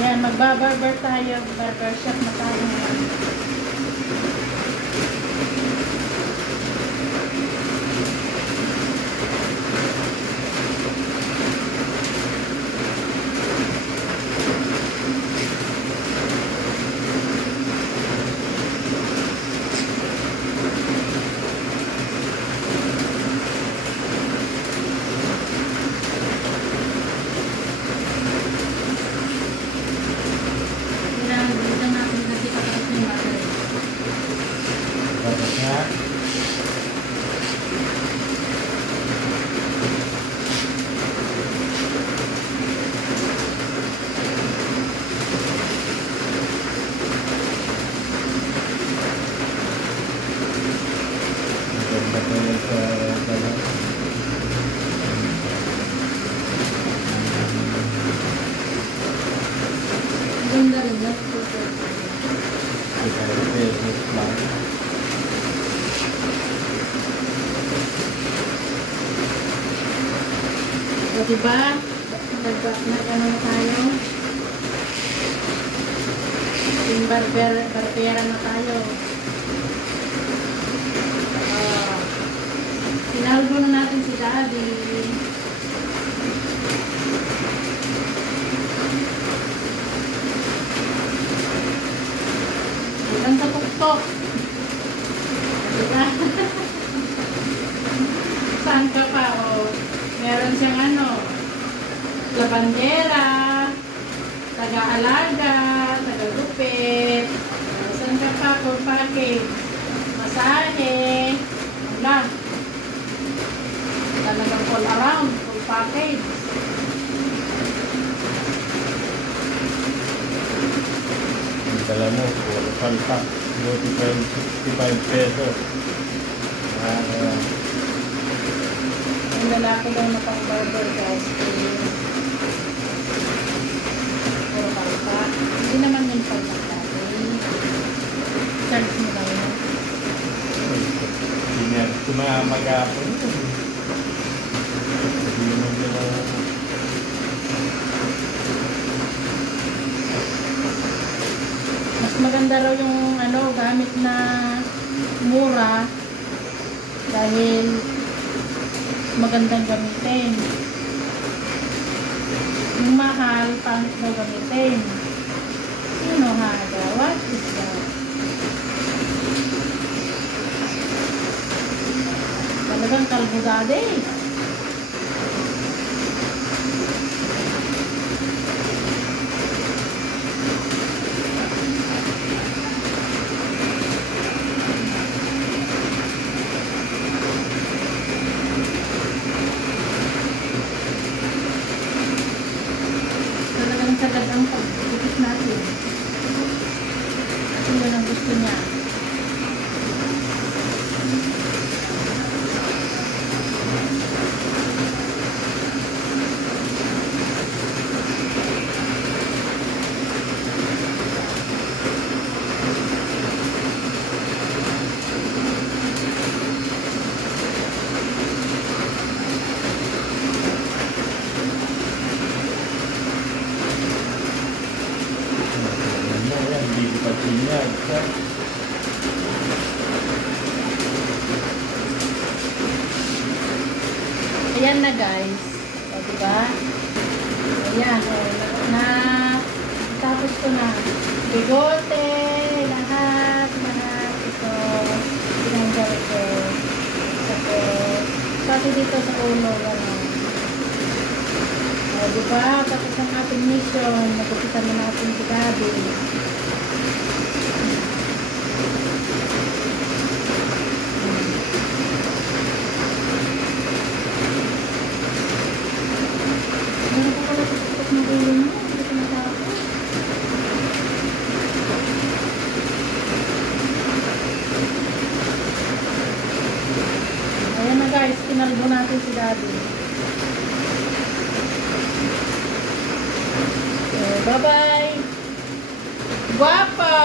Ayan, magbabarber tayo. Barber shop na tayo. và vật khác Ganda rin na. Ganda rin na. Diba? Nag nag ano na tayo? Yung barber, barbera na tayo. Ah, Sinalbo na natin si Daddy. Hanggang sa tuktok. Diba? Saan ka pa? O, meron siyang ano, labandera, taga-alaga, taga-gupit, o, saan ka pa? Package, masahe, wala. Talagang all around, full package. Dala mo, puro yung 65 pesos. Ang lalaki daw na pang barber guys. Puro palpa. Hindi naman yung palpa dati. Charge mo lang yun. Hindi mo nila Mas maganda raw yung ano, gamit na mura dahil magandang gamitin. Yung mahal, pangit daw gamitin. Sino haga? What is that? Talagang kalbo dati. Talagang sagad ang pagdikit natin. Kasi yun ang gusto niya. Ko pa sinyag. Sir. Ayan na guys. O, diba? Ayan, o. Na, tapos ko na. Bigote, lahat, lahat. Ito, tinanggal ko. Tapos, pati dito sa ulo, gano'n. O, diba? Tapos ang ating mission, nagupitan na natin si Gabi. Meron pa pala tutok ng ulo mo. Hindi ko natapos. Ayan kinalbo natin si Daddy. Okay, bye-bye! Guwapo!